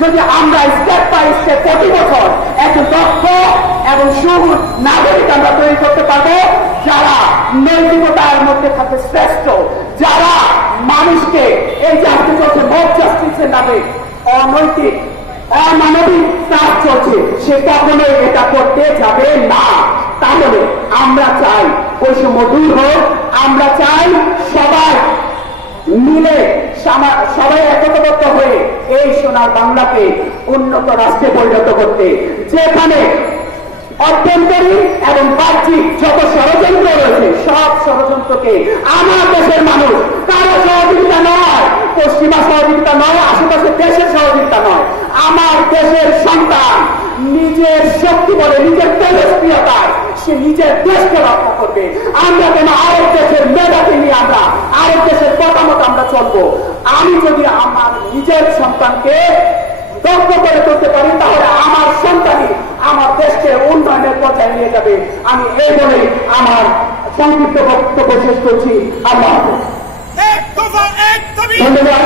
যদি আমরা step by step প্রতি বছর এক দক্ষ এবং সুর নাগরিক আমরা তৈরি করতে পারবো, যারা নৈতিকতার মধ্যে থাকবে শ্রেষ্ঠ, যারা মানুষকে এই যে আজকে চলছে মব জাস্টিসের নামে অনৈতিক অমানবিক কাজ চলছে, সে কখনোই এটা করতে যাবে না। তাহলে আমরা চাই বৈষম্য দূর হোক, আমরা চাই সবাই মিলে সবাই একতাবদ্ধ হয়ে এই সোনার বাংলাকে উন্নত রাষ্ট্রে পরিণত করতে, যেখানে অভ্যন্তরীণ এবং বাহ্যিক যত ষড়যন্ত্র রয়েছে সব ষড়যন্ত্রকে আমার দেশের মানুষ, কারো সহযোগিতা নয়, পশ্চিমা সহযোগিতা নয়, আশেপাশের দেশের সহযোগিতা নয়, আমার দেশের সন্তান নিজের শক্তি বলে নিজের তেজস্ক্রিয়তায় সে নিজের দেশকে রক্ষা করবে। আমরা কেন আরেক দেশের মেধাকে নিয়ে আমরা আরেক দেশের মতামত আমরা চলবো? আমি যদি আমার নিজের সন্তানকে দক্ষ করে তুলতে পারি, তাহলে আমার সন্তানই আমার দেশকে উন্নয়নের পর্যায়ে নিয়ে যাবে। আমি এই বলে আমার সংক্ষিপ্ত বক্তব্য শেষ করছি। আল্লাহ হাফেজ। ধন্যবাদ।